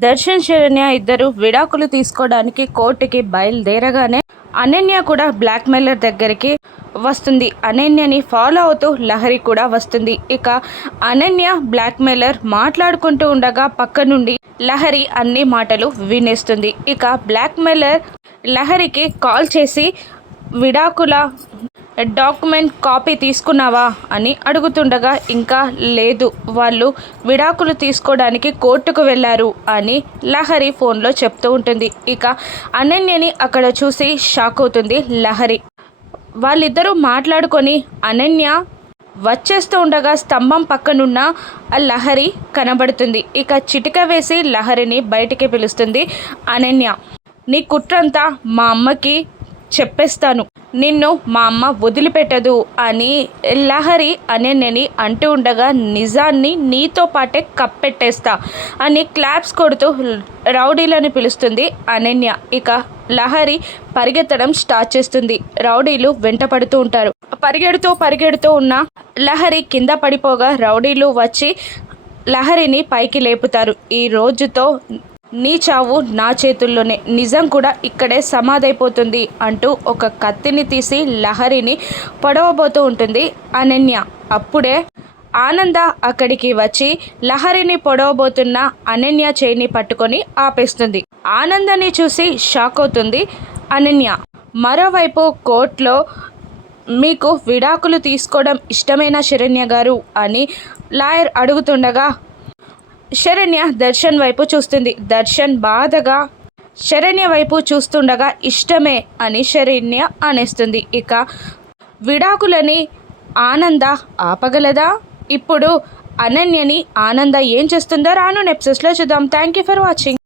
దర్శన్ శరణ్య ఇద్దరు విడాకులు తీసుకోవడానికి కోర్టుకి బయలుదేరగానే అనన్య కూడా బ్లాక్మెయిలర్ దగ్గరికి వస్తుంది. అనన్యని ఫాలో అవుతూ లహరి కూడా వస్తుంది. ఇక అనన్య బ్లాక్మెయిలర్ మాట్లాడుకుంటూ ఉండగా పక్క నుండి లహరి అన్ని మాటలు వినేస్తుంది. ఇక బ్లాక్మెయిలర్ లహరికి కాల్ చేసి విడాకుల డాక్యుమెంట్ కాపీ తీసుకున్నావా అని అడుగుతుండగా ఇంకా లేదు. వాళ్ళు విడాకులు తీసుకోవడానికి కోర్టుకు వెళ్ళారు అని లహరి ఫోన్లో చెప్తూ ఉంటుంది. ఇక అనన్యని అక్కడ చూసి షాక్ అవుతుంది లహరి. వాళ్ళిద్దరూ మాట్లాడుకొని అనన్య వచ్చేస్తూ ఉండగా స్తంభం పక్కనున్న ఆ లహరి కనబడుతుంది. ఇక చిటిక వేసి లహరిని బయటికి పిలుస్తుంది అనన్య. నీ కుట్రంతా మా అమ్మకి చెప్పేస్తాను. నిన్ను మా అమ్మ వదిలిపెట్టదు అని లహరి అనన్యని అంటూ ఉండగా నిజాన్ని నీతో పాటే కప్పెట్టేస్తా అని క్లాప్స్ కొడుతూ రౌడీలని పిలుస్తుంది అనన్య. ఇక లహరి పరిగెత్తడం స్టార్ట్ చేస్తుంది. రౌడీలు వెంట పడుతూ ఉంటారు. పరిగెడుతూ పరిగెడుతూ ఉన్న లహరి కింద పడిపోగా రౌడీలు వచ్చి లహరిని పైకి లేపుతారు. ఈ రోజుతో నీ చావు నా చేతుల్లోనే. నిజం కూడా ఇక్కడే సమాధైపోతుంది అంటూ ఒక కత్తిని తీసి లహరిని పొడవబోతూ ఉంటుంది అనన్య. అప్పుడే ఆనంద అక్కడికి వచ్చి లహరిని పొడవబోతున్న అనన్య చేయిని పట్టుకొని ఆపేస్తుంది. ఆనందని చూసి షాక్ అవుతుంది అనన్య. మరోవైపు కోర్టులో మీకు విడాకులు తీసుకోవడం ఇష్టమైన శరణ్య గారు అని లాయర్ అడుగుతుండగా శరణ్య దర్శన్ వైపు చూస్తుంది. దర్శన్ బాధగా శరణ్య వైపు చూస్తుండగా ఇష్టమే అని శరణ్య అనేస్తుంది. ఇక విడాకులని ఆనంద ఆపగలదా? ఇప్పుడు అనన్యని ఆనంద ఏం చేస్తుందో రాను నెప్సెస్లో చూద్దాం. Thank you for watching